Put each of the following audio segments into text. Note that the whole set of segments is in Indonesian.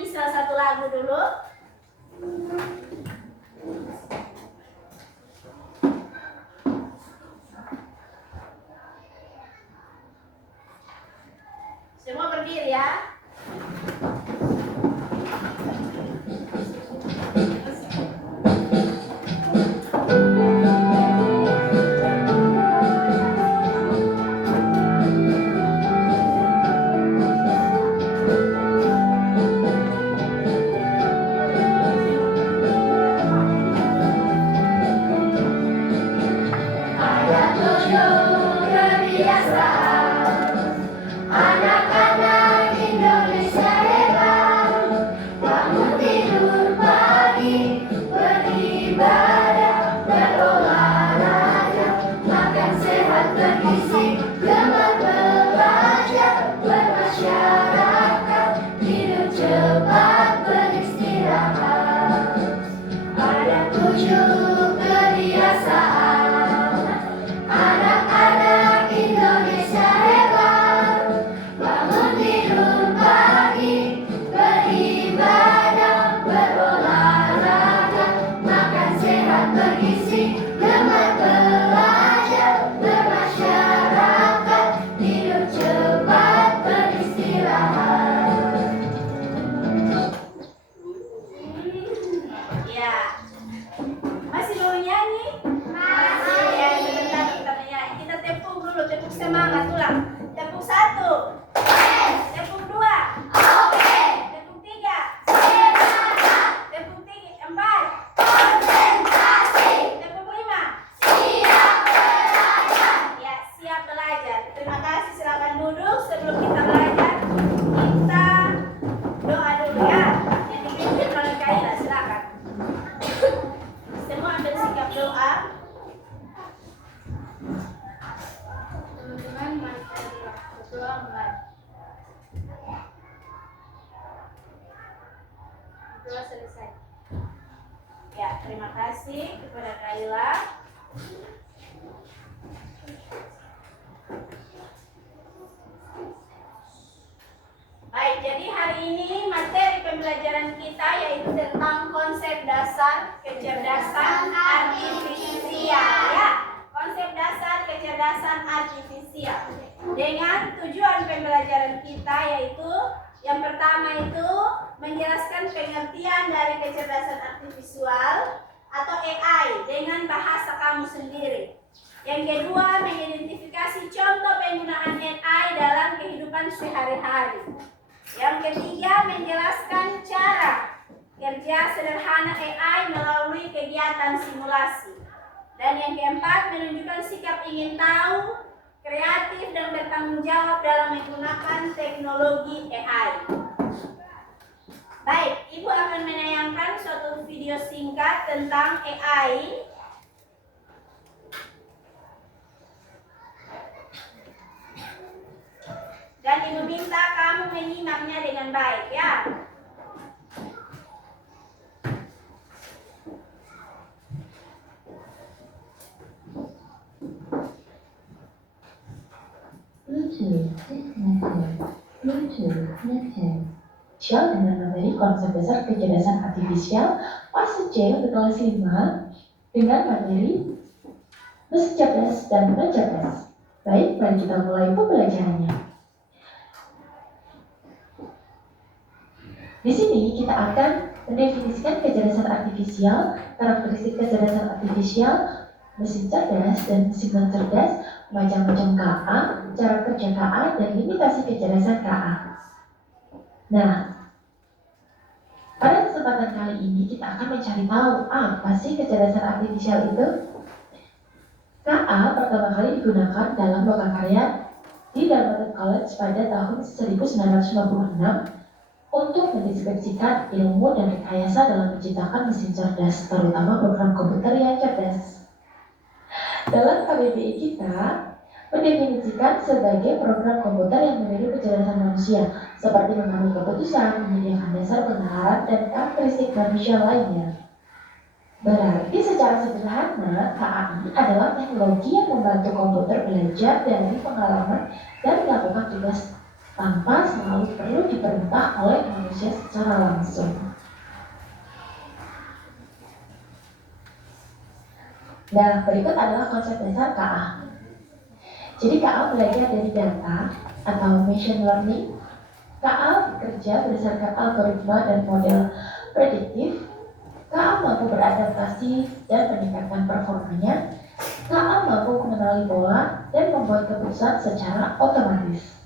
nyanyi salah satu lagu dulu. Semua berdiri ya. Selesai. Ya, terima kasih kepada Kaila. Baik, jadi hari ini materi pembelajaran kita yaitu tentang konsep dasar kecerdasan artifisial ya. Konsep dasar kecerdasan artifisial. Dengan tujuan pembelajaran kita yaitu yang pertama itu menjelaskan pengertian dari kecerdasan artifisial atau AI dengan bahasa kamu sendiri. Yang kedua, mengidentifikasi contoh penggunaan AI dalam kehidupan sehari-hari. Yang ketiga, menjelaskan cara kerja sederhana AI melalui kegiatan simulasi. Dan yang keempat, menunjukkan sikap ingin tahu, kreatif dan bertanggung jawab dalam menggunakan teknologi AI. Baik, Ibu akan menayangkan suatu video singkat tentang AI. Dan Ibu minta kamu menyimaknya dengan baik ya. Bluetooth connected. Shell dengan materi konsep dasar kecerdasan artifisial fase C untuk kelas 5 dengan materi mesin cerdas dan pencerdas. Baik, mari kita mulai pembelajarannya. Di sini kita akan mendefinisikan kecerdasan artifisial, karakteristik kecerdasan artifisial, mesin cerdas dan mesin non cerdas, macam-macam KA, cara kerja KA, dan limitasi kecerdasan KA. Nah, pada kesempatan kali ini kita akan mencari tahu apa sih kecerdasan artifisial itu. KA pertama kali digunakan dalam lokakarya di Dartmouth College pada tahun 1956 untuk mendeskripsikan ilmu dan rekayasa dalam menciptakan mesin cerdas, terutama program komputer yang cerdas. Dalam KBBI kita mendefinisikan sebagai program komputer yang meniru kecerdasan manusia, seperti mengambil keputusan, menyediakan dasar pengetahuan dan karakteristik manusia lainnya. Berarti secara sederhana, KAI adalah teknologi yang membantu komputer belajar dari pengalaman dan melakukan tugas tanpa selalu perlu diperintah oleh manusia secara langsung. Nah, berikut adalah konsep dasar KA. Jadi KA belajar dari data atau machine learning. KA bekerja berdasarkan algoritma dan model prediktif. KA mampu beradaptasi dan meningkatkan performanya. KA mampu mengenali pola dan membuat keputusan secara otomatis.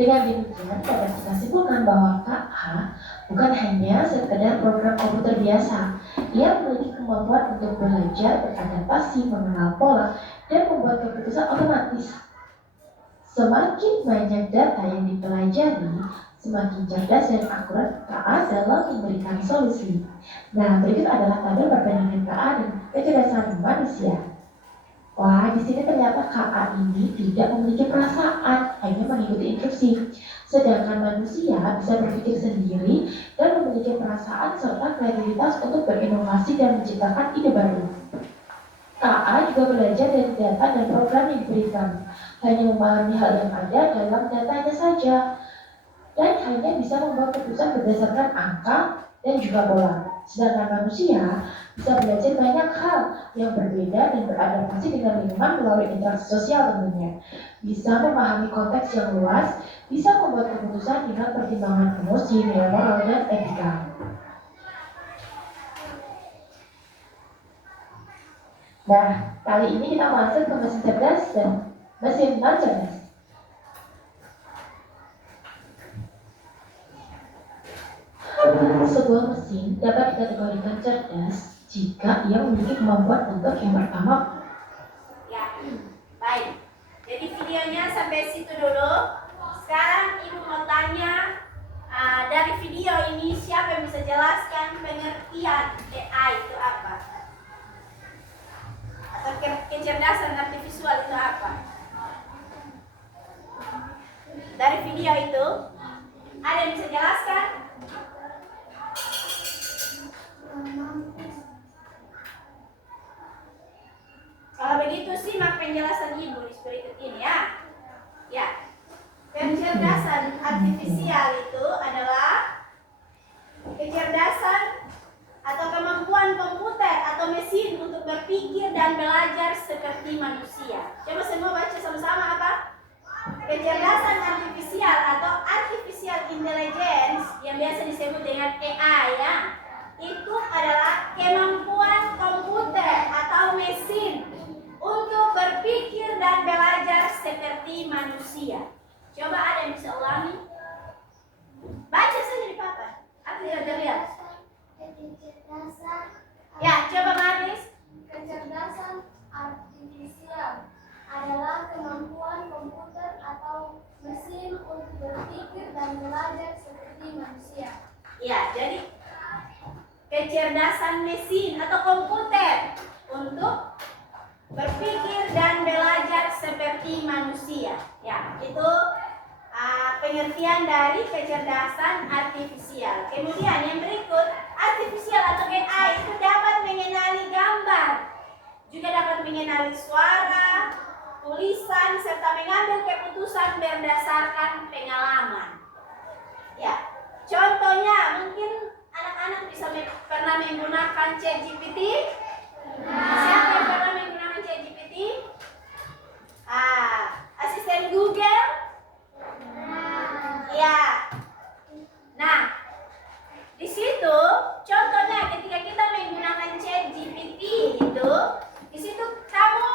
Dengan demikian, dapat kita simpulkan bahwa KA bukan hanya sekedar program komputer biasa. Ia memiliki kemampuan untuk belajar, beradaptasi, mengenal pola, dan membuat keputusan otomatis. Semakin banyak data yang dipelajari, semakin cerdas dan akurat KA dalam memberikan solusi. Nah, berikut adalah tabel perbandingan KA dan kecerdasan manusia. Wah, di sini ternyata KA ini tidak memiliki perasaan, hanya mengikuti instruksi. Sedangkan manusia bisa berpikir sendiri dan memiliki perasaan serta kreativitas untuk berinovasi dan menciptakan ide baru. KA juga belajar dari data dan program yang diberikan, hanya memahami hal yang ada dalam datanya saja, dan hanya bisa membuat keputusan berdasarkan angka dan juga pola. Sedangkan manusia bisa belajar banyak hal yang berbeda dan beradaptasi dengan lingkungan melalui interaksi sosial tentunya. Bisa memahami konteks yang luas, bisa membuat keputusan dengan pertimbangan emosi, nilai moral, dan etika. Nah, kali ini kita masuk ke mesin cerdas dan mesin non cerdas. Sebuah mesin dapat dikategorikan cerdas jika ia memiliki kemampuan untuk yang pertama. Ya, baik. Jadi videonya sampai situ dulu. Sekarang Ibu mau tanya, dari video ini siapa yang bisa jelaskan pengertian AI itu apa? Atau kecerdasan artifisial itu apa? Dari video itu, ada yang bisa jelaskan? Kalau begitu simak penjelasan Ibu di berikut ini ya. Ya, kecerdasan artifisial itu adalah kecerdasan atau kemampuan komputer atau mesin untuk berpikir dan belajar seperti manusia. Coba semua baca sama-sama apa? Kecerdasan artifisial atau artificial intelligence yang biasa disebut dengan AI ya. Itu adalah kemampuan komputer atau mesin untuk berpikir dan belajar seperti manusia. Coba ada yang bisa ulangi? Baca saja di papan. Aku tidak terlihat. Ya, coba Maris. Kecerdasan artifisial adalah kemampuan komputer atau mesin untuk berpikir dan belajar seperti manusia. Ya, jadi kecerdasan mesin atau komputer untuk berpikir dan belajar seperti manusia. Ya, itu pengertian dari kecerdasan artifisial. Kemudian yang berikut, artifisial atau AI itu dapat mengenali gambar, juga dapat mengenali suara, tulisan, serta mengambil keputusan berdasarkan pengalaman. Ya, contohnya mungkin anak-anak bisa pernah menggunakan ChatGPT. Siapa yang pernah menggunakan ChatGPT? Asisten Google. Ya. Nah, di situ contohnya ketika kita menggunakan ChatGPT itu, di situ kamu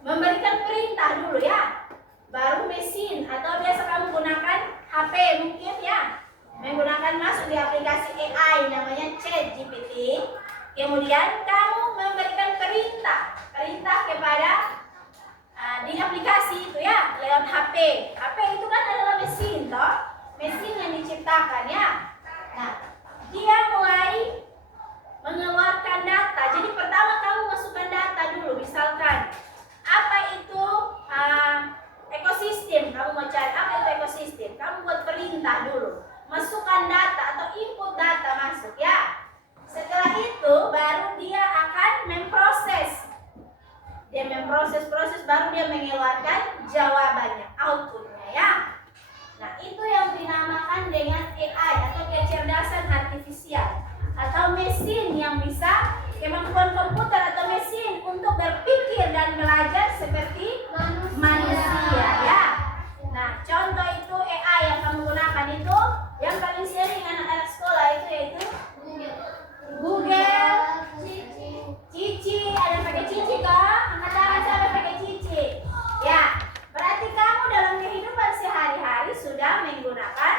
memberikan perintah dulu ya, baru mesin atau biasa kamu gunakan HP mungkin ya, menggunakan masuk di aplikasi AI namanya ChatGPT. Kemudian kamu memberikan perintah kepada di aplikasi itu ya, lewat HP. HP itu kan adalah mesin toh, mesin yang diciptakan ya. Nah, dia mulai mengeluarkan data. Jadi pertama kamu masukkan data dulu, misalkan apa itu ekosistem. Kamu mau cari apa itu ekosistem, kamu buat perintah dulu, masukkan data atau input data masuk ya. Setelah itu baru dia akan memproses Dia memproses-proses baru dia mengeluarkan jawabannya, outputnya ya. Nah, itu yang dinamakan dengan AI atau kecerdasan artifisial atau mesin yang bisa, kemampuan komputer atau mesin untuk berpikir dan belajar seperti manusia ya. Nah, contoh itu AI yang kamu gunakan itu yang paling sering anak-anak sekolah itu yaitu Google, Cici, ada pakai Cici kah? Angkat tangan siapa pakai Cici? Ya, berarti kamu dalam kehidupan sehari-hari sudah menggunakan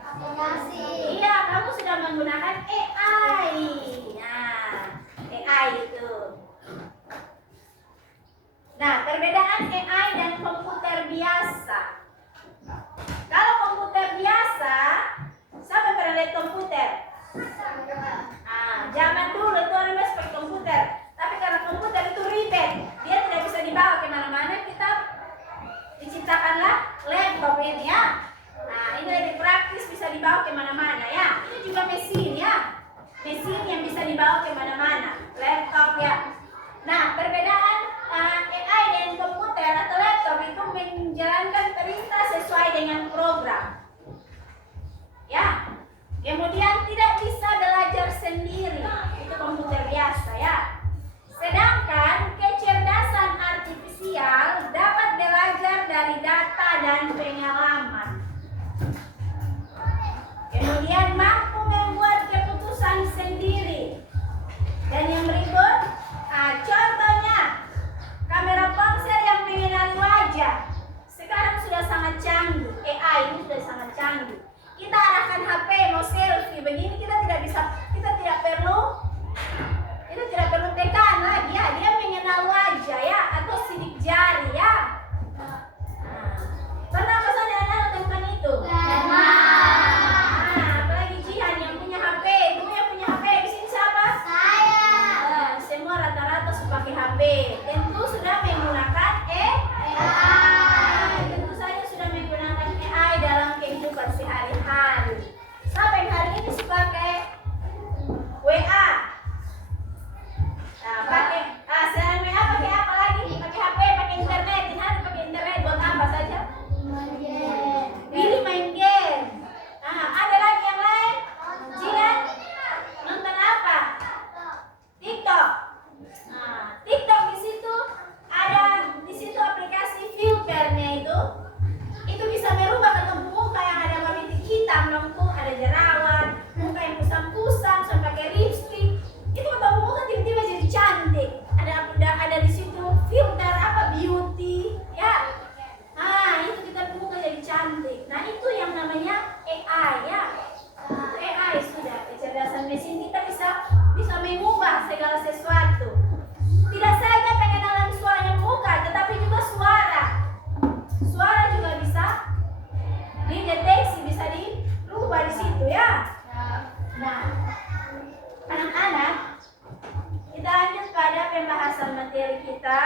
aplikasi. Iya, kamu sudah menggunakan AI. Nah, AI itu. Nah, perbedaan AI dan komputer biasa. Kalau komputer biasa, siapa pernah lihat komputer? Zaman dulu itu orang masih pakai komputer. Tapi karena komputer itu ribet, dia tidak bisa dibawa kemana-mana, kita diciptakanlah laptop ini ya. Nah, ini lebih praktis, bisa dibawa kemana-mana ya. Ini juga mesin ya, mesin yang bisa dibawa kemana-mana, laptop ya. Nah, perbedaan AI dan komputer atau laptop itu menjalankan perintah sesuai dengan program ya. Kemudian tidak bisa belajar sendiri, itu komputer biasa ya. Sedangkan kecerdasan artifisial dapat belajar dari data dan pengalaman. Kemudian mampu membuat keputusan sendiri. Dan yang berikut, contohnya kamera ponsel yang mengenali wajah. Sekarang sudah sangat canggih, AI ini sudah sangat canggih. Kita arahkan HP mau selfie begini, kita tidak perlu tekan lagi ya, dia mengenal wajah ya atau sidik jari ya. Pernah pesan anak-anak tentang itu? Apalagi Jihan yang punya HP, itu yang punya HP di sini siapa? Saya. Semua rata-rata suka pakai HP. Tentu sudah menggunakan AI. Tentu saja sudah menggunakan AI dalam kehidupan sehari-hari. Siapa yang hari ini suka pakai WA? Nah, sekarang WA pakai apa lagi? Pakai HP, pakai internet. Ini harus pakai internet buat apa saja? Pilih main game. Ada lagi yang lain? Jihan? Nonton apa? TikTok. TikTok di situ aplikasi filternya itu bisa merubah ketemu muka yang ada warna hitam, tuh ada jerawat, muka yang kusam-kusam sampai pakai lipstick. Itu ketemu muka tiba-tiba jadi cantik. Ada di situ filter beauty, ya. Itu kita muka jadi cantik. Nah, itu yang namanya AI ya. AI sudah kecerdasan mesin, kita bisa mengubah segala sesuatu. Tidak saja pengenalan suara muka, tetapi juga suara. Suara juga bisa dideteksi, bisa dirubah di situ ya. Nah, anak-anak, kita lanjut pada pembahasan materi kita.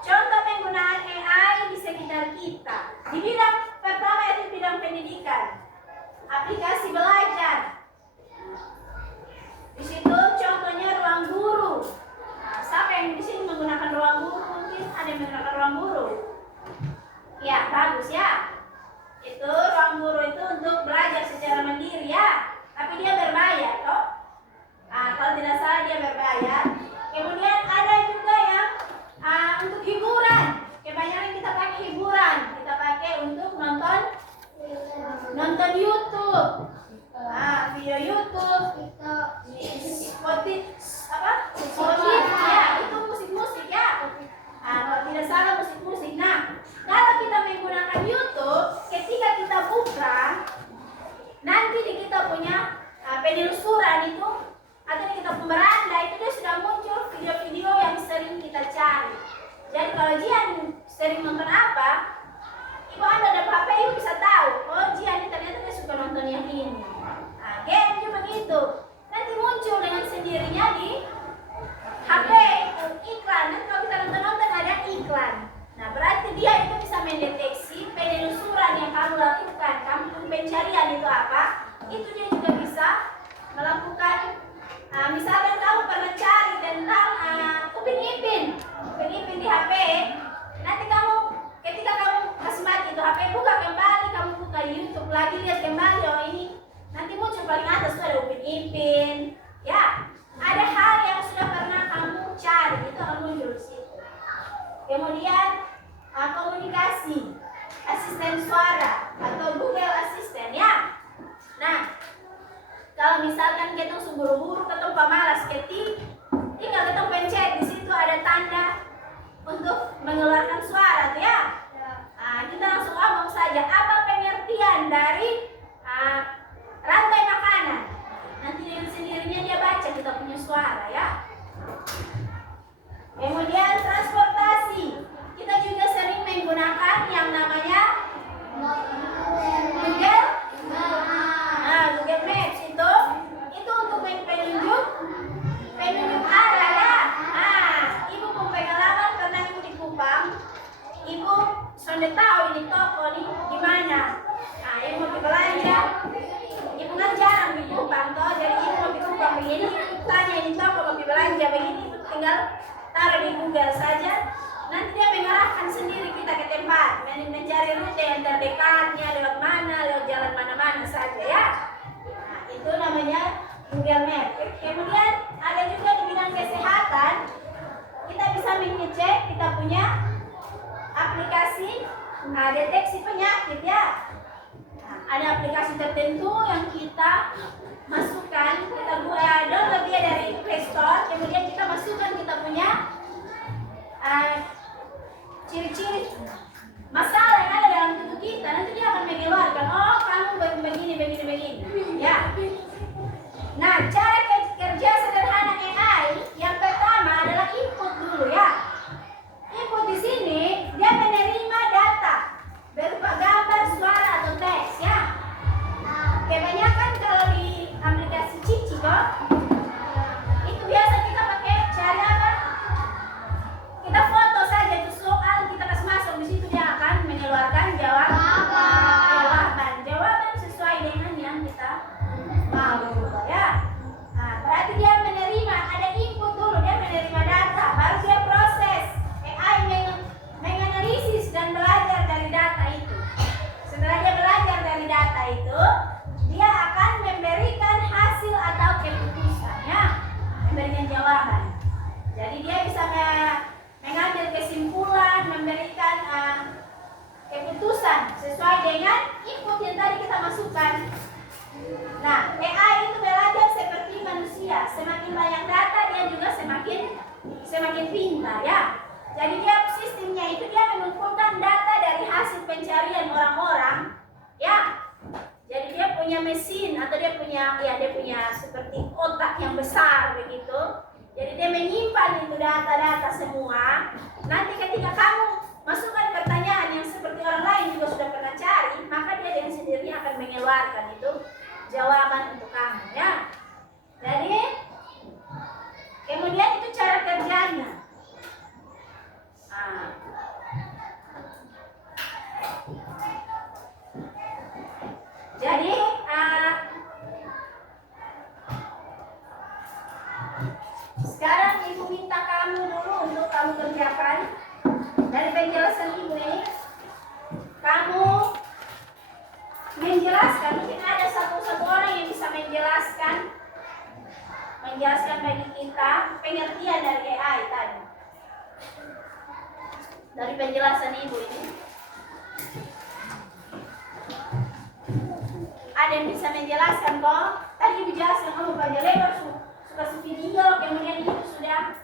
Contoh penggunaan AI di sekitar kita. Di bidang pertama yaitu bidang pendidikan. Aplikasi belajar. Di situ contohnya ruang guru. Siapa yang di sini menggunakan ruang guru? Mungkin ada yang menggunakan ruang guru. Ya, bagus ya. Itu ruang guru itu untuk belajar secara mandiri ya. Tapi dia berbayar toh. Kalau tidak salah dia berbayar. Kemudian ada juga yang untuk hiburan. Kebanyakan kita pakai hiburan. Kita pakai untuk nonton YouTube. Video YouTube. Spotify ya, itu musik-musik ya. Kalau tidak salah musik-musik. Nah, kalau kita menggunakan YouTube, ketika kita buka, nanti di kita punya penelusuran itu atau di kita beranda itu dia sudah muncul video-video yang sering kita cari. Jadi kalau Jihan sering nonton apa, ibu anda ada HP, ibu bisa tahu. Oh, Jihan ternyata dia suka nonton yang ini. Game juga begitu. Nanti muncul dengan sendirinya di HP iklan. Nanti kalau kita nonton ada iklan. Nah, berarti dia itu bisa mendeteksi penelusuran yang kamu lakukan. Kamu pencarian itu apa? Itu dia juga bisa melakukan. Misalkan kamu pernah cari tentang Upin Ipin. Kemudian komunikasi, asisten suara atau Google Assistant ya. Nah, kalau misalkan kita buru-buru atau pemalas ketik, tinggal kita pencet di situ ada tanda untuk mengeluarkan suara tuh ya. Nah, kita langsung ngomong saja apa pengertian dari rantai makanan. Nanti dengan sendirinya dia baca kita punya suara ya. Kemudian transportasi, kita juga sering menggunakan yang namanya Google. Google Maps itu untuk penunjuk arah ya. Ibu pun pengalaman karena ibu di Kupang, ibu sudah tahu ini toko nih di mana. Ibu mau belanja, ibu kan jarang di Kupang toh, jadi ibu mau di Kupang begini, tanya ini toko mau belanja begini, ibu tinggal taruh di Google saja. Nanti dia mengarahkan sendiri kita ke tempat, mencari rute yang terdekatnya, lewat mana, lewat jalan mana-mana saja ya. Nah, itu namanya Google Map. Kemudian ada juga di bidang kesehatan, kita bisa mengecek kita punya aplikasi deteksi penyakit ya. Nah, ada aplikasi tertentu yang kita masukkan, kita download dia dari Play Store, kemudian kita masukkan kita punya ciri-ciri masalah yang ada dalam tubuh kita. Nanti dia akan mengeluarkan, oh kamu begini ya. Nah, cara kerja sederhana AI yang pertama adalah input dulu ya. Input di sini dia menerima data berupa gambar, suara atau teks ya. Kebanyakan kalau di aplikasi Cici kok itu biasa kita pakai cari apa? Kita foto saja itu soal, kita kasih masuk di situ dia akan mengeluarkan jawaban sesuai dengan yang kita mau ya. Nah, berarti dia menerima, ada input dulu, dia menerima data, baru dia proses. AI menganalisis dan belajar dari data itu. Setelah dia belajar dari data itu, dia akan memberikan hasil atau keputusannya, memberikan jawaban. Jadi dia bisa mengambil kesimpulan, memberikan keputusan sesuai dengan input yang tadi kita masukkan. Nah, AI itu belajar seperti manusia. Semakin banyak data dia juga semakin pintar ya. Jadi dia sistemnya itu dia mengumpulkan data dari hasil pencarian orang-orang ya. Jadi dia punya mesin atau dia punya seperti otak yang besar begitu. Jadi dia menyimpan itu data-data semua. Nanti ketika kamu masukkan pertanyaan yang seperti orang lain juga sudah pernah cari, maka dia dengan sendirinya akan mengeluarkan itu jawaban untuk kamu ya. Jadi kemudian itu cara kerjanya. Jadi sekarang ibu minta kamu dulu untuk kamu kerjakan dari penjelasan ibu ini. Kamu menjelaskan, mungkin ada satu orang yang bisa menjelaskan bagi kita pengertian dari AI tadi. Dari penjelasan ibu ini. Ada yang bisa menjelaskan kok? Tadi ibu jelaskan kamu pada lebar suka video, kemudian ibu sudah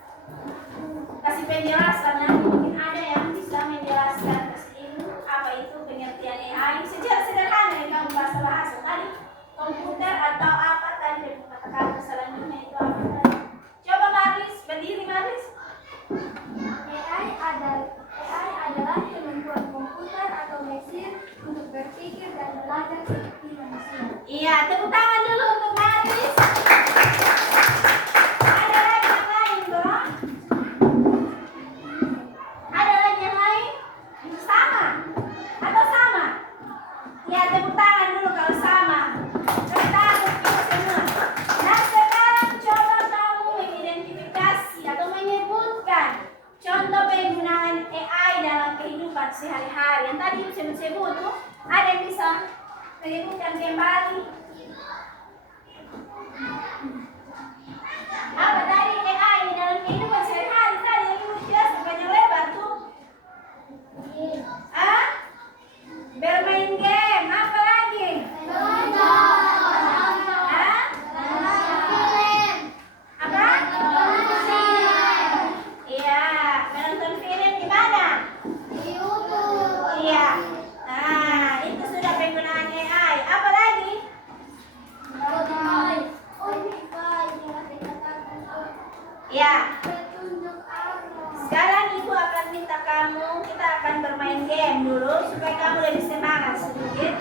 kasih penjelasan. Nanti mungkin ada yang bisa menjelaskan ke ibu apa itu pengertian AI secara sederhana yang kamu bahasa tadi, komputer atau apa tadi yang katakan selanjutnya itu apa tadi? Coba Marlis, berdiri Marlis. AI adalah kemampuan komputer atau mesin untuk berpikir dan belajar seperti manusia. Iya, tepuk tangan dulu untuk Marlis. Ada lagi yang lain toh? Ada lagi yang lain? Sama? Atau sama? Ya, tepuk tangan dulu kalau sama. Tepuk tangan untuk kita semua. Nah, sekarang coba kamu mengidentifikasi atau menyebutkan contoh penggunaan AI dalam kehidupan sehari-hari. Yang tadi sebut-sebut tuh, ada yang bisa menyebutkan kembali. Apa tadi AI dalam kehidupan sehari-hari tadi yang ibu jelaskan panjang lebar tuh? main game dulu supaya kamu lebih semangat sedikit.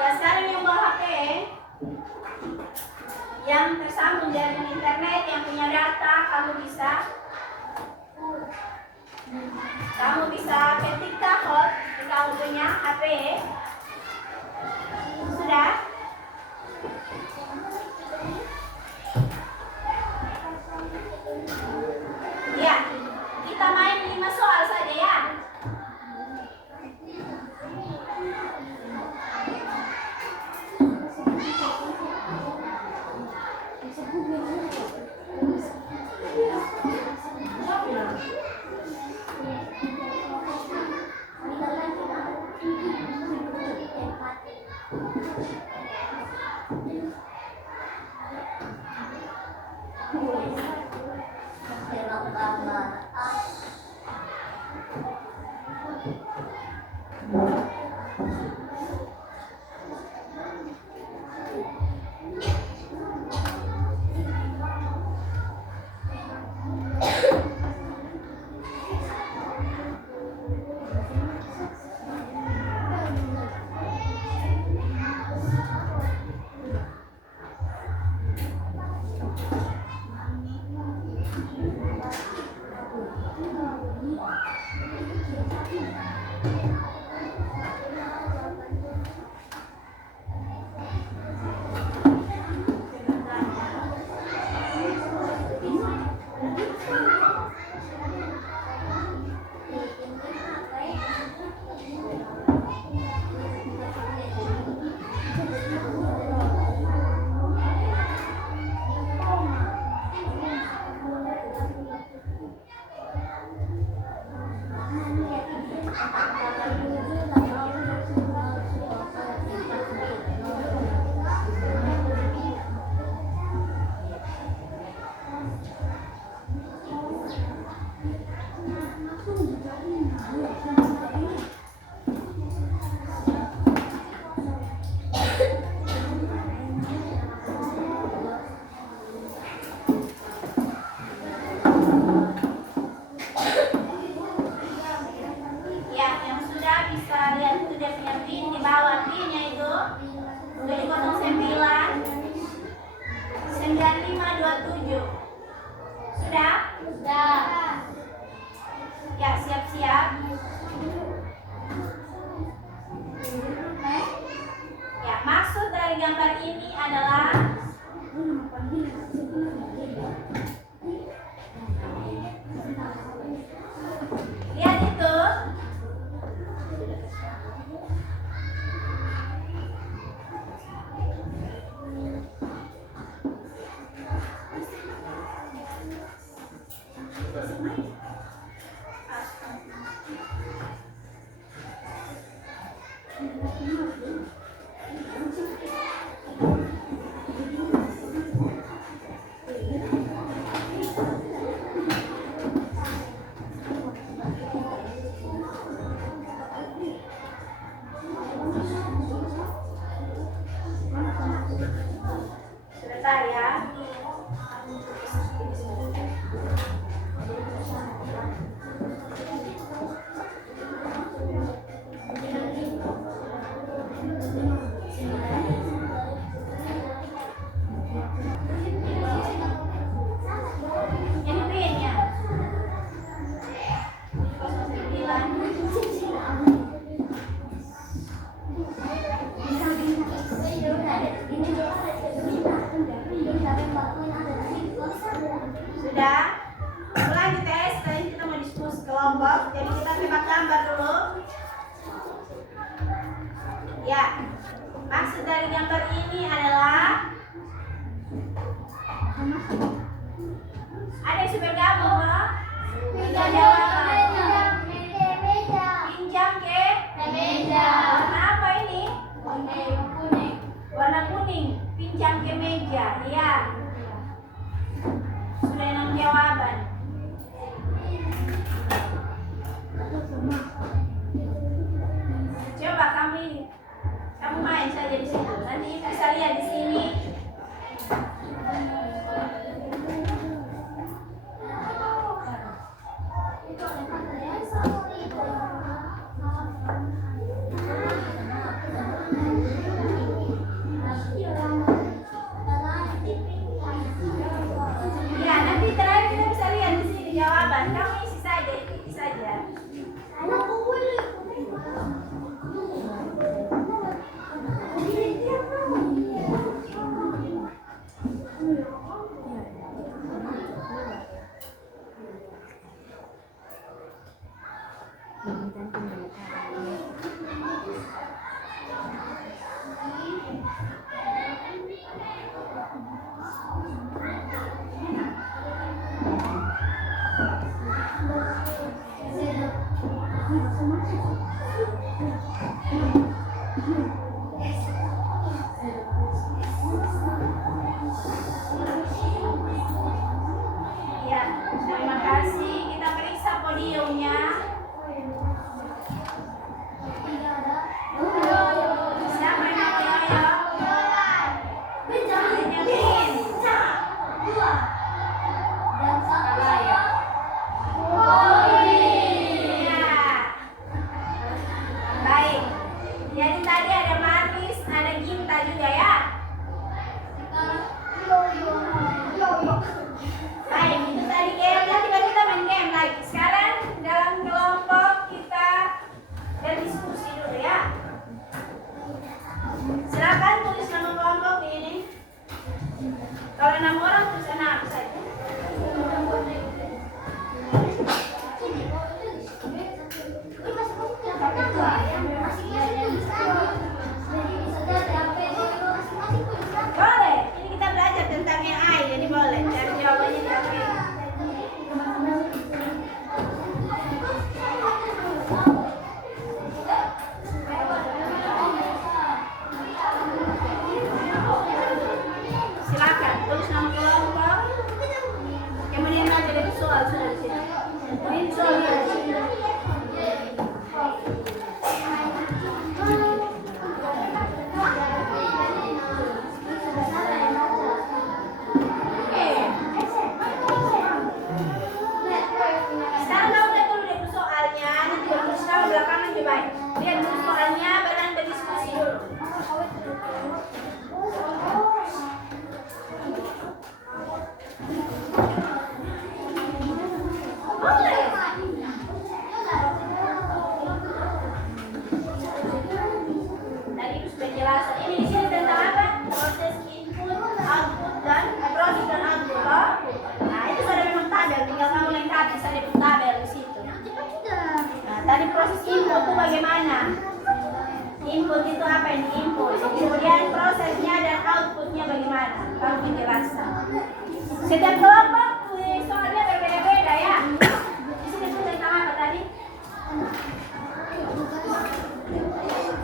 Ya, sekarang yang bawa HP yang tersambung dengan internet, yang punya data, kamu bisa ketik code di kamu punya HP. Sudah? Ya, kita main 5 soal saja ya. Ya, siap-siap. Ya, maksud dari gambar ini adalah lihat itu. Sebentar ya. saja di situ. Nanti bisa lihat di sini. Ya, nanti terakhir kita bisa lihat di sini jawaban. Kamu isi saja, ikuti saja. Ya, terima kasih. Kita periksa podiumnya. Siapa yang mau yoyo? Benjamin. Kalaya. Iya. Baik. Jadi tadi ada Marlis, ada Ginta juga ya. Baik, itu tadi game. Nanti kita main game lagi. Sekarang dalam kelompok kita berdiskusi dulu ya. Silakan tulis nama kelompok ini. Kalau 6 orang tulis 6 saja. Boleh. Ini kita belajar tentang AI, jadi boleh cari jawabannya di HP. Silakan tulis nama kelompok. Kemudian nanti ada soal sudah di sini. Ini soalnya di sini. Sekarang kamu lihat dulu deh soalnya, nanti baru sekarang belakangan coba. Lihat dulu soalnya, baru berdiskusi dulu. Boleh. Tadi itu sudah jelas. Ini di sini tentang apa? Proses input, output dan proses dan output. Toh? Nah itu sudah memang tabel, tinggal kamu lengkapi saja di tabel di situ. Nah tadi proses input itu bagaimana? Input itu apa yang diinput? Kemudian prosesnya dan outputnya bagaimana? Kamu menjelaskan. Setiap kelompok soalnya berbeda-beda ya. Di sini itu tentang apa tadi?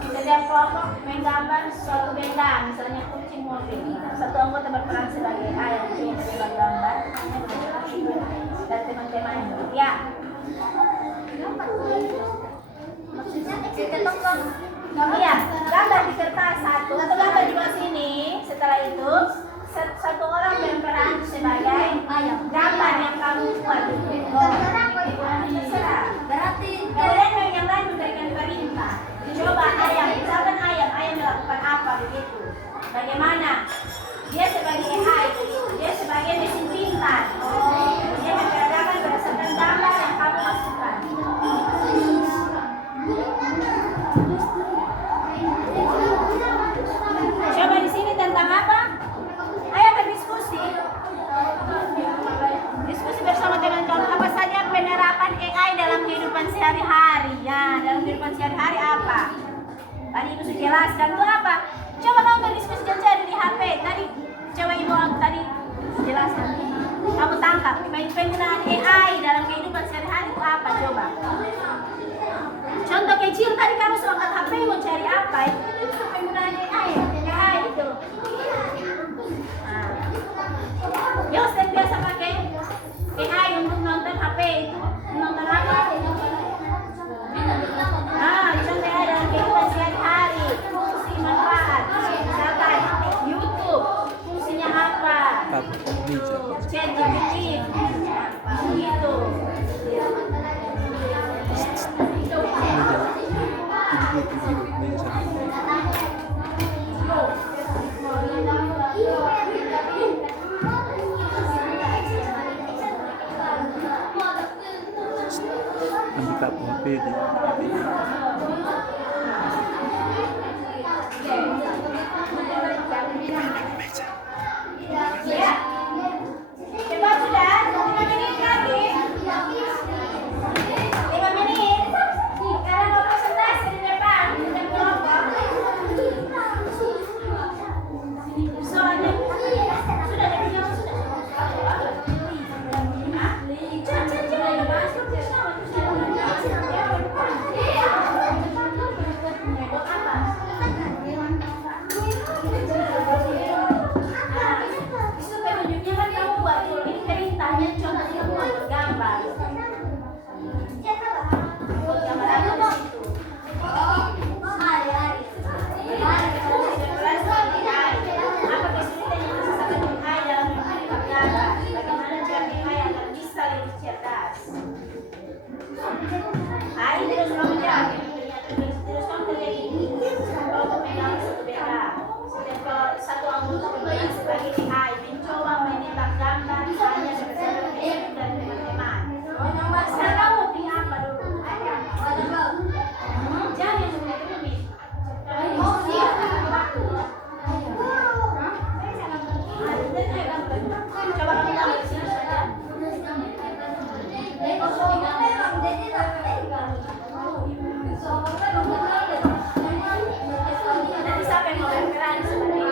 Setiap kelompok menggambar suatu benda, misalnya kucing mobil. Satu anggota berperan sebagai A, yang B sebagai gambar, dan teman-teman. Ya. Iya, gambar di kertas satu atau gambar di bawah sini. Setelah itu satu orang berperan sebagai gambar yang kamu buat. Terserah. Berarti kemudian yang lain memberikan perintah. Coba ayam, misalkan ayam melakukan apa begitu? Bagaimana? Dia sebagai AI begitu. Dia sebagai mesin pintar. Dia membedakan berdasarkan gambar yang kamu masukkan. Coba di sini tentang apa? Ayo berdiskusi. Diskusi bersama teman-teman. Apa saja penerapan AI dalam kehidupan sehari-hari? Ya, dalam kehidupan sehari-hari apa? Tadi Ibu sudah jelaskan itu apa? Coba kamu berdiskusi saja di HP. Tadi coba Ibu tadi jelaskan. Kamu tangkap penggunaan AI dalam kehidupan sehari-hari itu apa? Coba. Contoh kecil tadi kamu angkat HP mau cari apa? Itu penggunaan AI. AI itu. Yos yang biasa pakai AI untuk nonton HP itu nonton apa? Contoh dalam kehidupan sehari-hari, fungsi manfaat. ini. Ya. Coba sudah 5 menit lagi. 5 menit. Sekarang mau presentasi di depan dengan kelompok. Soalnya sudah ada yang sudah. Satu anggota pembelajaran sebagai AI mencoba menebak gambar hanya berdasarkan kritik dan teman-teman. Sekarang kamu pilih apa dulu? Jangan yang rumit-rumit. Oh iya. Coba kamu tahu di sini saja. Nanti siapa yang mau berperan sebagai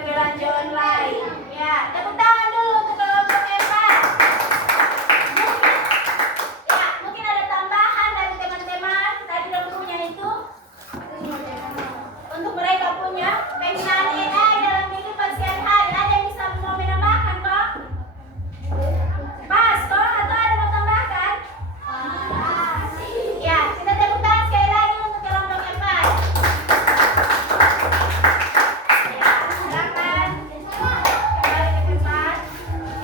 berbelanja online. Ya, tepuk tangan dulu untuk kelompok hebat. Mungkin ada tambahan dari teman-teman tadi bukunya itu untuk mereka punya penggunaan AI dalam kehidupan sehari-hari. Ada yang bisa mau menambahkan kok? Pas kok atau ada mau tambahkan? Ya, kita tepuk tangan sekali lagi untuk kelompok hebat. Ya, silakan kembali ke tempat.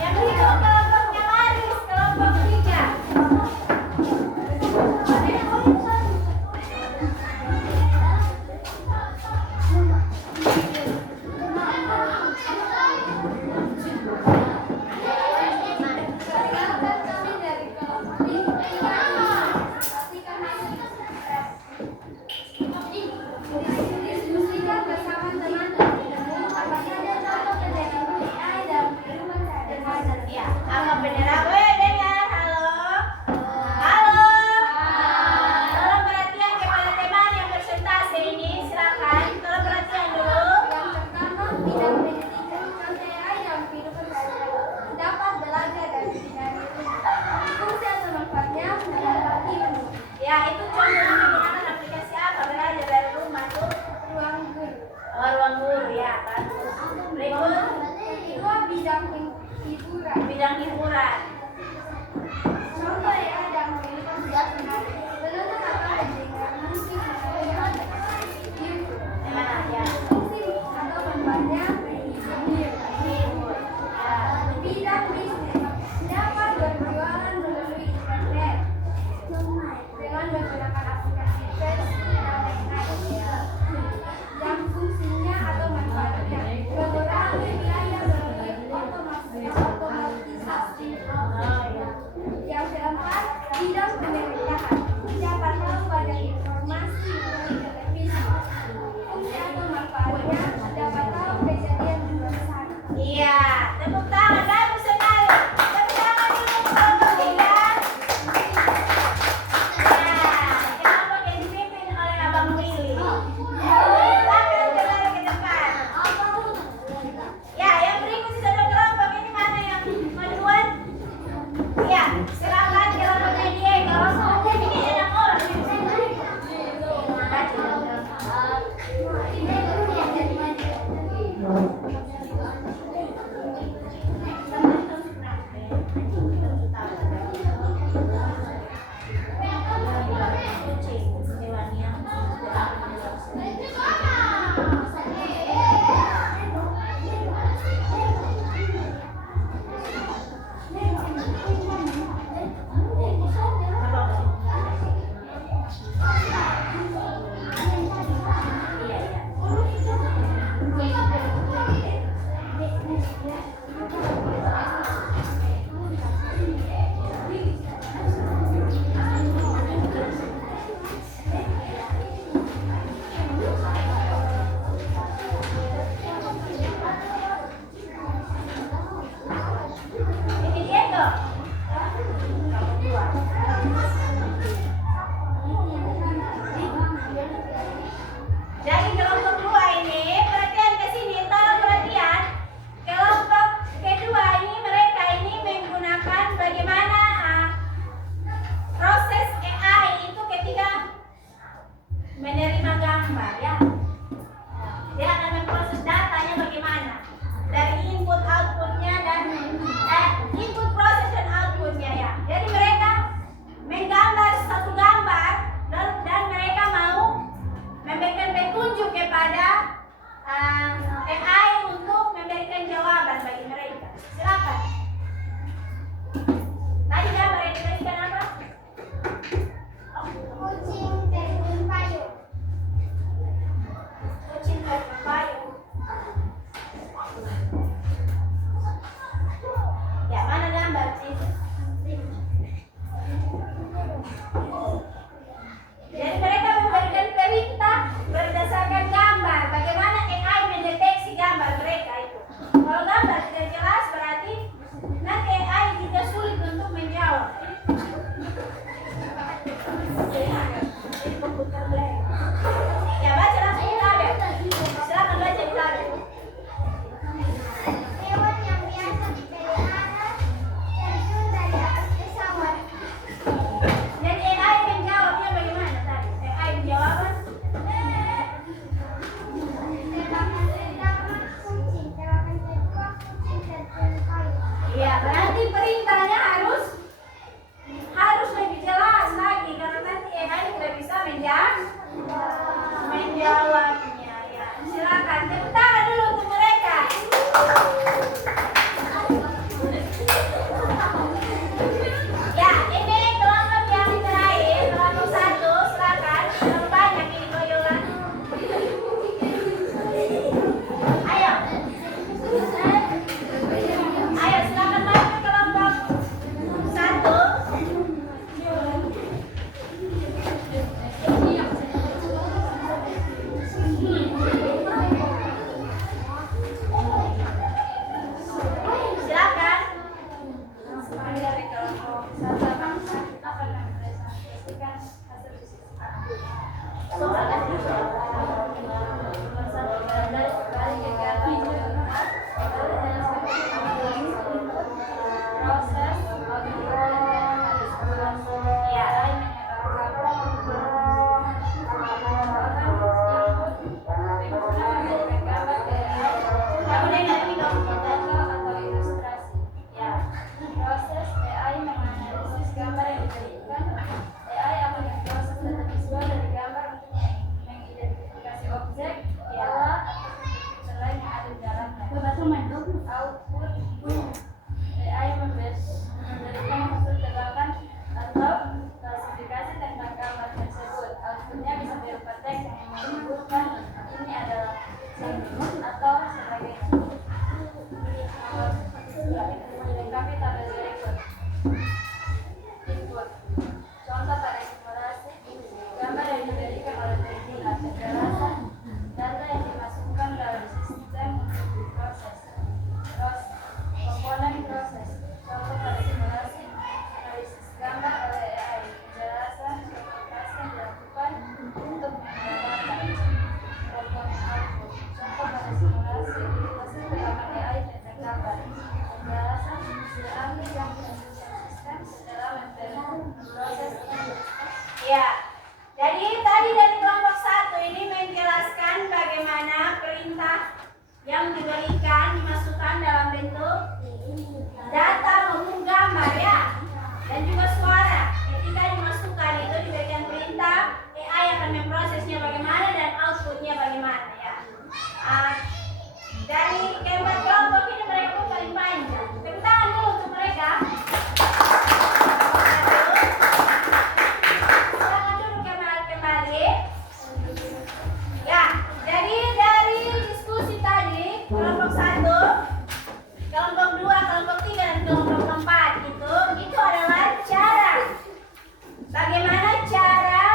Yang berikut kelompoknya Maris, kelompok 3. Kami dari kelompok diskusikan bersama teman-teman apa saja contoh kejadian AI dalam kehidupan sehari-hari. Ya, angkat bendera. Weh, dengar. Halo. Halo. Tolong perhatian kepada teman yang presentasi ini. Silakan. Tolong perhatian dulu. Yang pertama, bidang pendidikan contoh AI dalam kehidupan sehari-hari. Dapat belajar dari rumah. Fungsi atau manfaatnya mendapat ilmu. Ya, itu contohnya menggunakan aplikasi apa? Belajar dari rumah tuh. Ruang guru. Ruang guru ya, bagus. Berikut Kedua, bidang hiburan. bidang hiburan. Contoh AI dalam kehidupan sehari-hari. Menonton atau mendengar musik melalui YouTube. Mana ya? Fungsi atau manfaatnya menghibur. Ya. Bidang bisnis dapat berjualan melalui internet dengan menggunakan aplikasi Facebook dan lain-lain. Yang fungsinya atau manfaatnya mengurangi biaya melalui otomatisasi. Oh, ya. Yang keempat, bidang pemerintahan dapat tahu banyak informasi melalui televisi. Fungsi atau manfaatnya dapat tahu kejadian di luar sana. Iya, tepuk tangan, bagus sekali. Tepuk tangan dulu untuk kelompok 3. Nah, kelompok yang dipimpin oleh Abang Willy. Silakan kembali ke depan. Ya, yang berikut satu kelompok ini mana yang duluan? Ya, silakan kelompoknya Diego. Ini enak orang. Ini Diego. Dari kelompok 2 ini, perhatian ke sini, tolong perhatian. Kelompok kedua ini, mereka ini menggunakan bagaimana proses AI itu ketika menerima gambar ya. Dia akan memproses datanya bagaimana dari input outputnya dan input proses dan outputnya ya. Jadi mereka menggambar satu gambar dan mereka mau memberikan petunjuk kepada AI untuk memberikan jawaban bagi mereka. Silakan. Tadi gambar yang diberikan apa? Kucing terjun payung. Kucing terjun payung. Dilengkapi tabel berikut. Input. Contoh pada simulasi, gambar yang diberikan oleh teknik penjelasan, data yang dimasukkan dalam sistem proses. Komponen proses. Contoh pada simulasi, analisis gambar oleh AI, penjelasan interpretasi yang dilakukan untuk mendapatkan komponen output. Contoh pada simulasi, hasil gerakan AI teknik gambar, penjelasan ahli yang menyusun sistem secara memproses. Ya, jadi tadi dari kelompok 1 ini menjelaskan bagaimana perintah yang diberikan dimasukkan dalam bentuk data maupun gambar ya, dan juga suara. Ketika dimasukkan itu diberikan perintah, AI akan memprosesnya bagaimana dan outputnya bagaimana ya. Dari keempat kelompok ini mereka pun paling panjang. Tepuk tangan dulu untuk mereka. Silakan duduk kembali. Ya, jadi dari diskusi tadi kelompok 1, kelompok 2, kelompok 3 dan kelompok 4 itu adalah cara bagaimana cara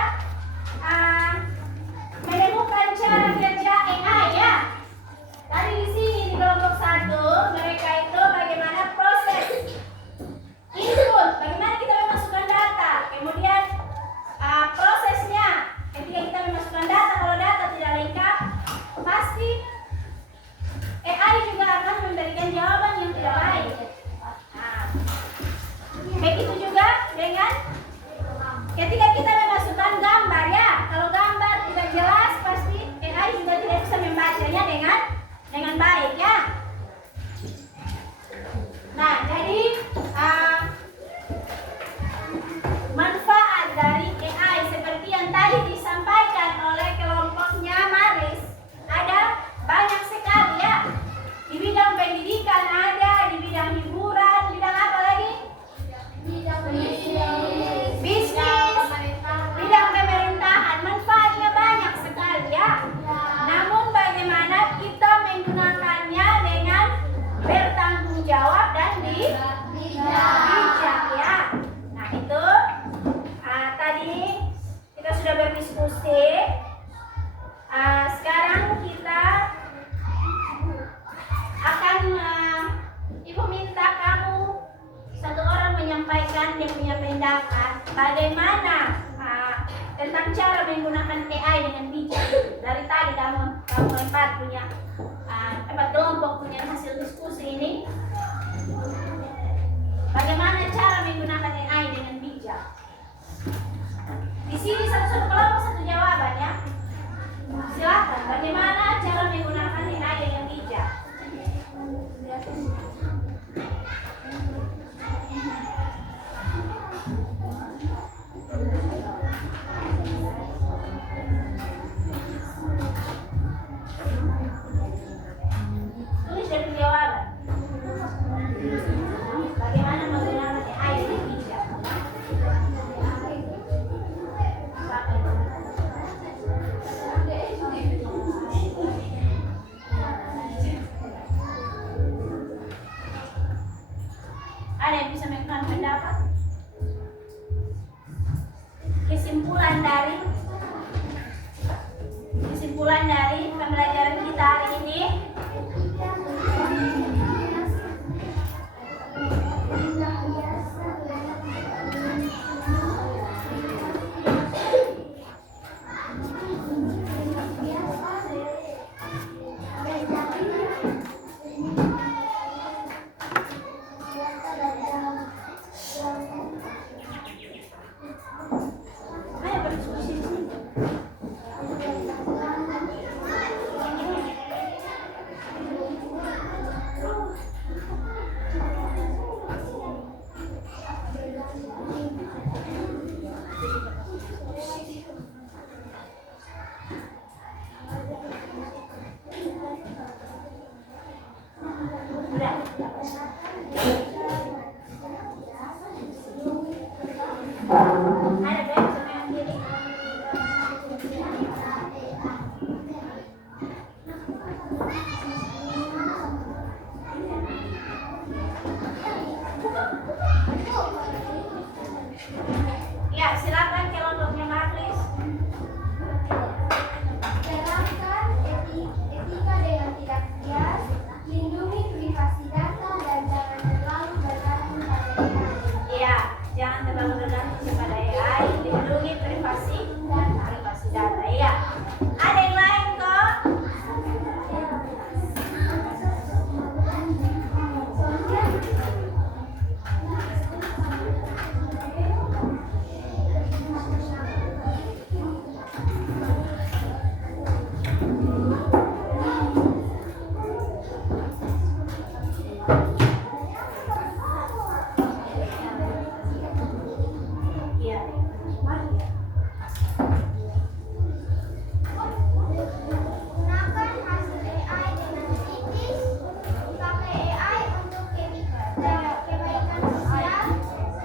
menemukan cara kerja AI ya. Tadi di sini di kelompok 1 mereka itu bagaimana proses input, bagaimana kita memasukkan data, kemudian prosesnya ketika kita memasukkan data, kalau data tidak lengkap pasti AI juga akan memberikan jawaban yang tidak baik. Begitu juga dengan ketika kita memasukkan gambar ya, kalau gambar tidak jelas pasti AI juga tidak bisa membacanya dengan baik ya. Nah, jadi manfaat dari AI seperti yang tadi disampaikan oleh kelompoknya Maris ada banyak sekali ya. Di bidang pendidikan ada, di bidang hiburan, di bidang apa lagi? Bisnis, bidang pemerintahan, manfaatnya banyak sekali ya. Namun bagaimana kita menggunakannya dengan bertanggung jawab dan bijak ya. Nah itu tadi kita sudah berdiskusi. Sekarang kita akan Ibu minta kamu satu orang menyampaikan dia punya pendapat bagaimana tentang cara menggunakan AI dengan bijak. Dari tadi kamu empat kelompok punya hasil diskusi ini. Bagaimana cara menggunakan AI dengan bijak? Di sini satu kelompok satu jawaban ya. Silakan. Bagaimana cara menggunakan AI dengan bijak? Tulis dan jawaban. Bagaimana menggunakan AI dengan bijak? Ada yang bisa mengatakan pendapat? Kesimpulan dari pembelajaran kita hari ini. Ayo berdiskusi di sini. Ada yang bisa mengakhiri? Ya, silakan kelompoknya Marlis. Jalankan etika dengan tidak bias, lindungi privasi data dan jangan terlalu bergantung pada AI. Iya, jangan terlalu bergantung kepada AI, lindungi privasi data. Iya. Ada yang lain kok? Iya. Gunakan hasil AI dengan kritis, pakai AI untuk kebaikan sosial,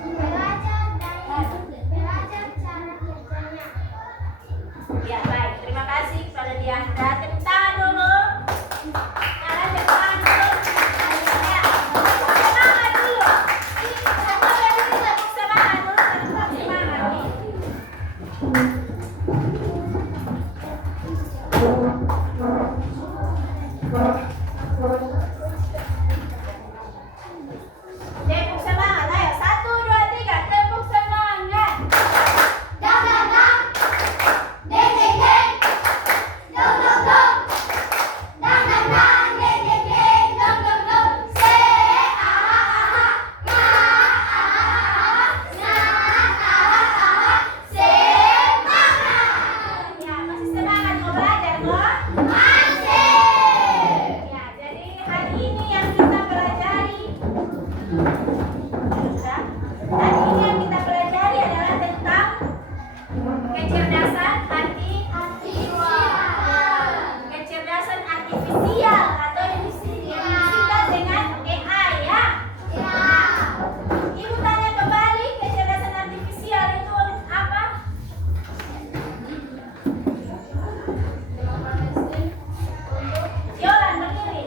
belajar cara kerjanya. Ya, baik. Terima kasih kepada Diandra. Tepuk tangan dulu. Kalian tepuk tangan dulu. Ya. Semangat dulu. Semua dari sini tepuk semangat dulu. Tepuk semangat nih. Tepuk semangat. Ayo, 1, 2, 3. Tepuk semangat. Dang dang dang, deng deng deng, dong dong dong, dang dang dang, deng deng deng, dong dong dong. Se aha aha, semangat. Ya, masih semangat mau belajar kok? Masih. Ya, jadi hari ini yang kita pelajari adalah tentang kecerdasan kecerdasan artifisial atau yang disingkat dengan AI ya. Ibu tanya kembali, kecerdasan artifisial itu apa? Yolan berdiri.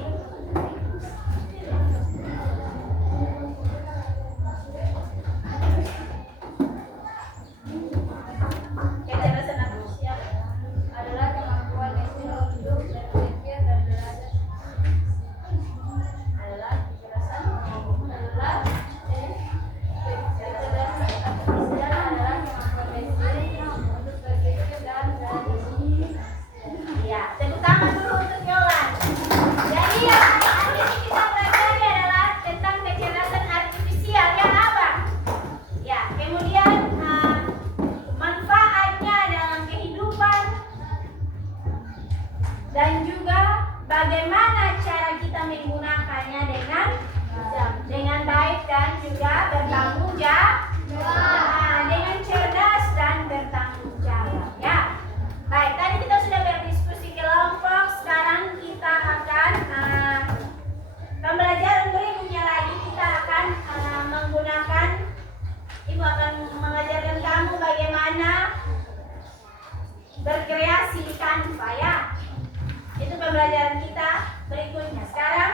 Kecerdasan artifisial Adalah kemampuan mesin untuk berpikir dan belajar. adalah kecerdasan Kecerdasan artifisial adalah kemampuan mesin untuk berpikir dan belajar. ya, tepuk tangan dulu untuk Yolan. Jadi yang hari ini kita pelajari adalah tentang kecerdasan artifisial yang apa? Ya, kemudian manfaatnya dalam kehidupan dan juga bagaimana cara kita menggunakannya dengan baik dan juga bertanggung jawab. Dengan cerdas dan bertanggung jawab ya. Baik, tadi kita sudah berdiskusi kelompok. Sekarang kita akan pembelajaran berikutnya lagi. Kita akan menggunakan, Ibu akan mengajarkan kamu bagaimana berkreasi di Canva ya. Itu pembelajaran kita berikutnya. Sekarang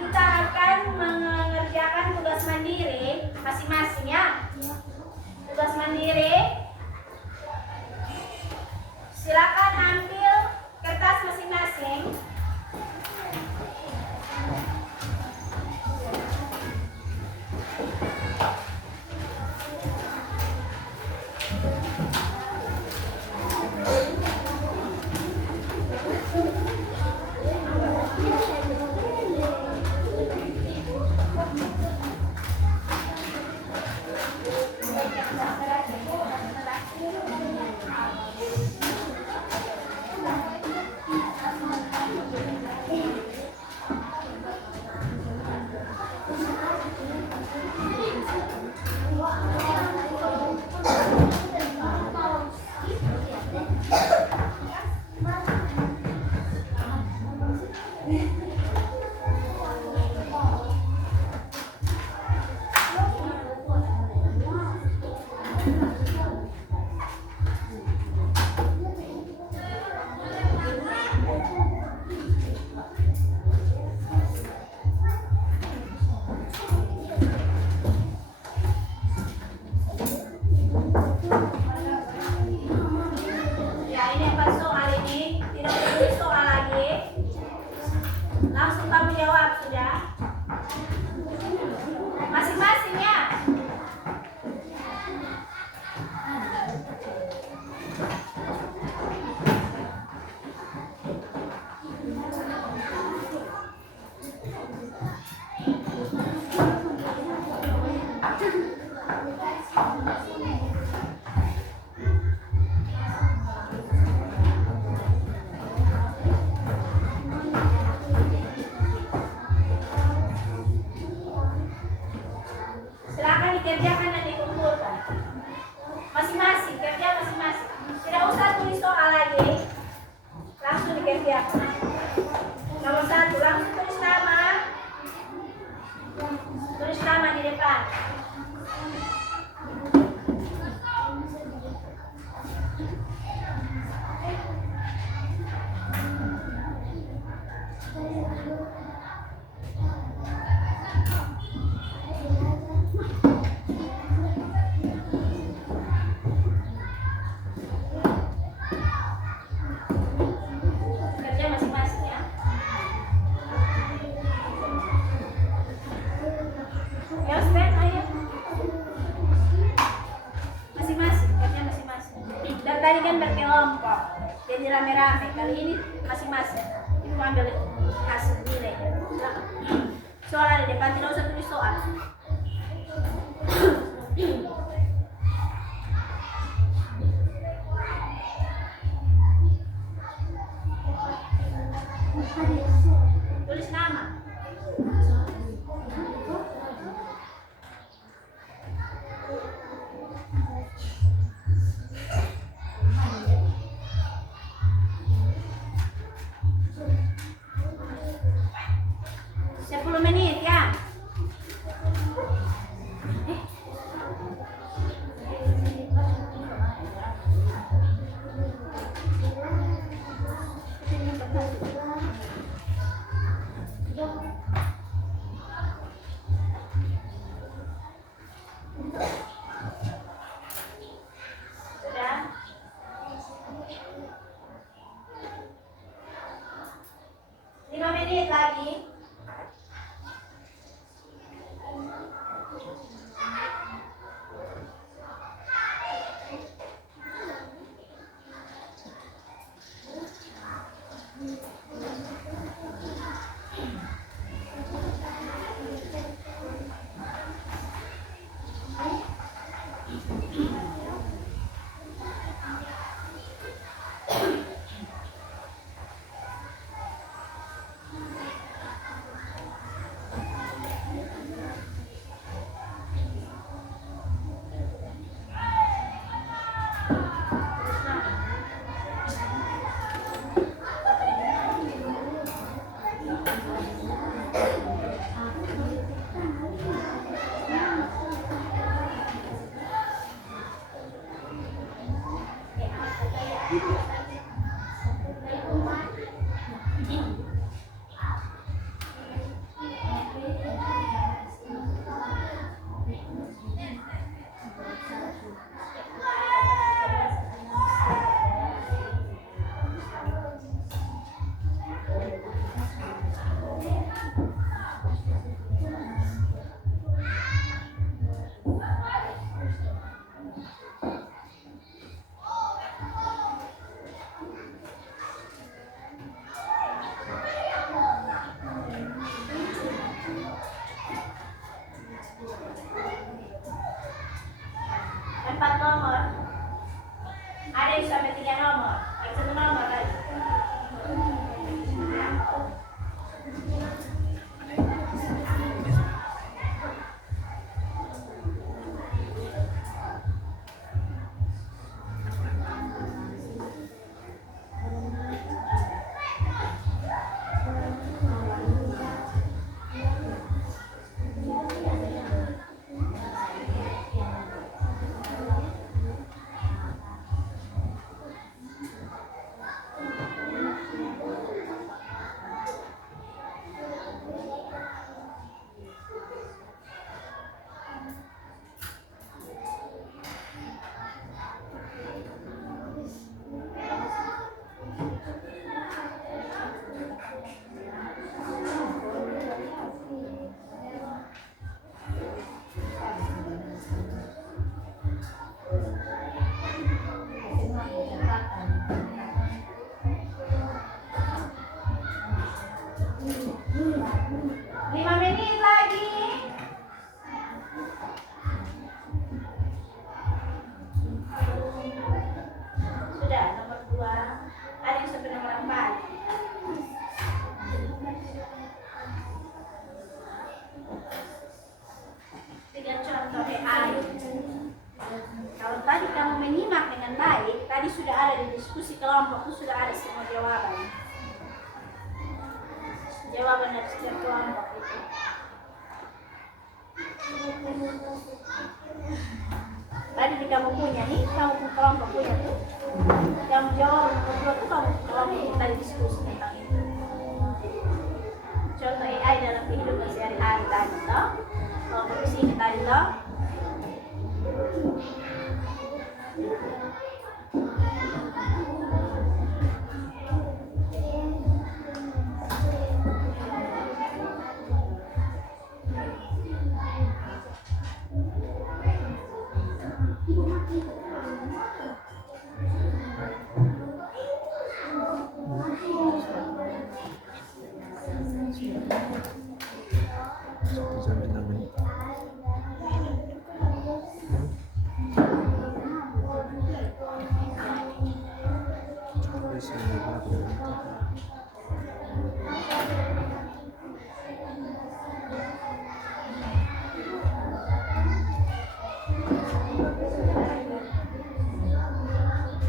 kita akan mengerjakan tugas mandiri masing-masing ya. Tugas mandiri. Silakan ambil kertas masing-masing. Langsung kamu jawab sudah. Masing-masing ya. Silakan dikerjakan dan dikumpulkan. Masing-masing, kerja masing-masing. Tidak usah tulis soal lagi. Langsung dikerjakan. Nomor 1, langsung tulis nama. Tulis nama di depan. Kerja masing-masing ya. Ya, Sven, ayo. Masing-masing, kerja masing-masing. Dan tadi kan berkelompok, jadi rame-rame. Kali ini masing-masing. Ibu ambil hasil nilai. Soal ada di depan, tidak usah tulis soal. Tulis nama. Sepuluh menit ya. Sudah. 5 menit lagi. jawaban dari setiap kelompok itu. Tadi di kamu punya nih, kamu kelompok punya tuh. Kamu jawab nomor 2 tuh kamu kelompok yang tadi diskusi tentang itu. Contoh AI dalam kehidupan sehari-hari tadi toh. Kelompok di sini tadi toh. Sampai tangan. Bisa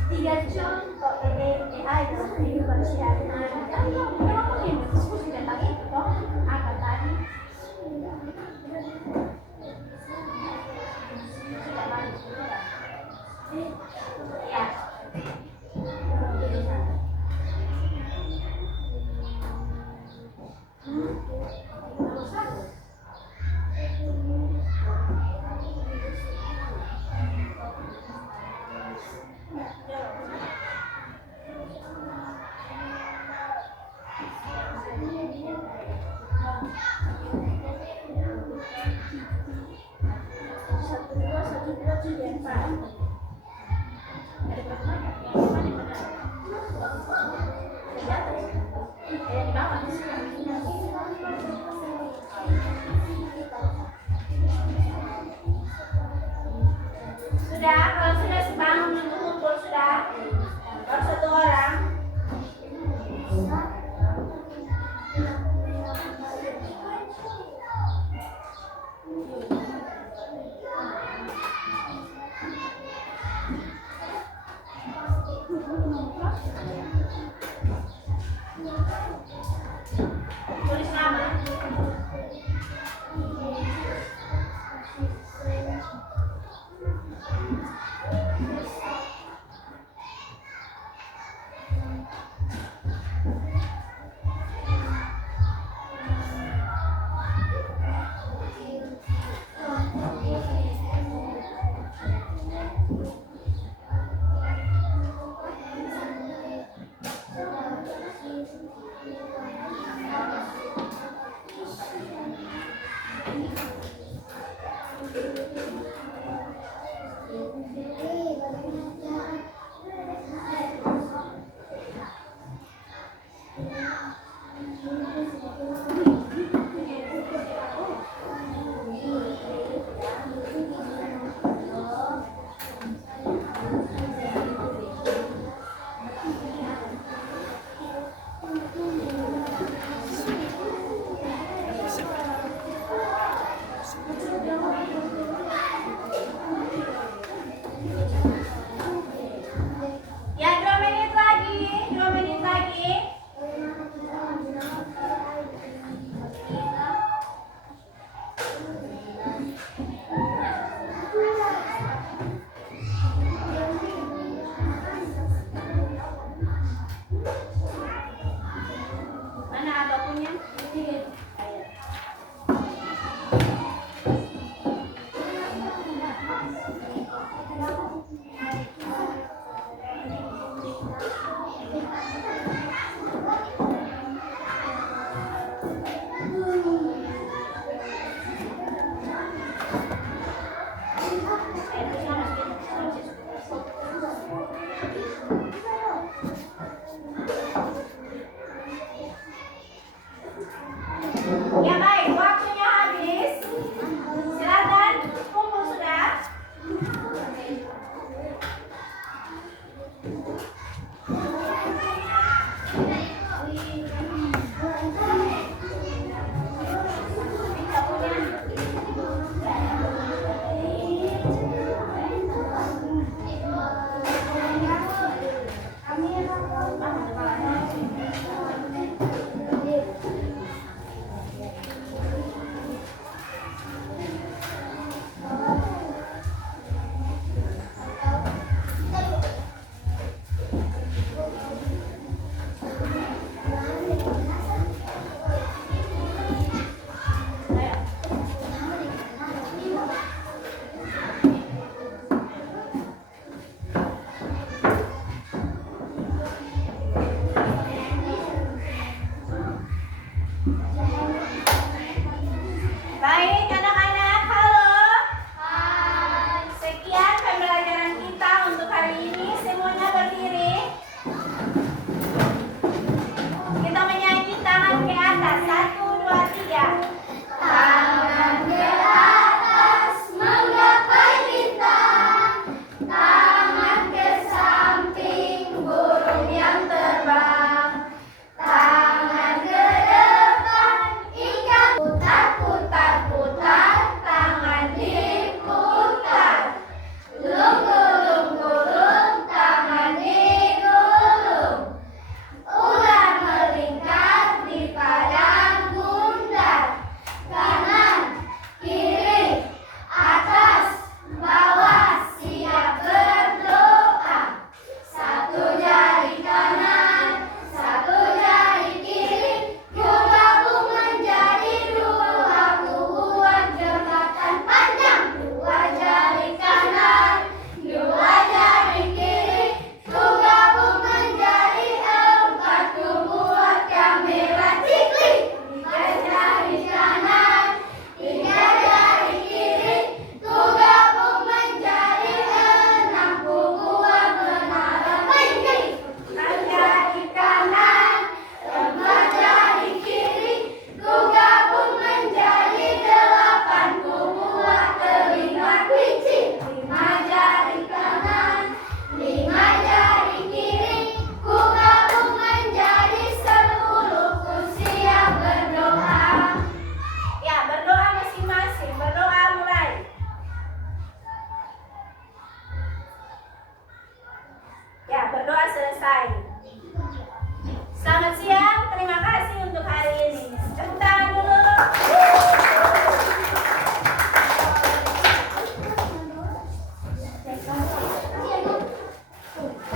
Tiga contoh AI dalam kehidupan sehari-hari. Kan kamu yang berdiskusi tentang itu toh. Apa tadi? Ya. Satu dua tiga empat. Ada berapa? Yang mana? Di atas. Di bawah. Sudah, kalau sudah sebangun untuk kumpul sudah. Baru satu orang. Tulis nama. Ya, 2 menit lagi. 2 menit lagi. Mana apapun yang Baik,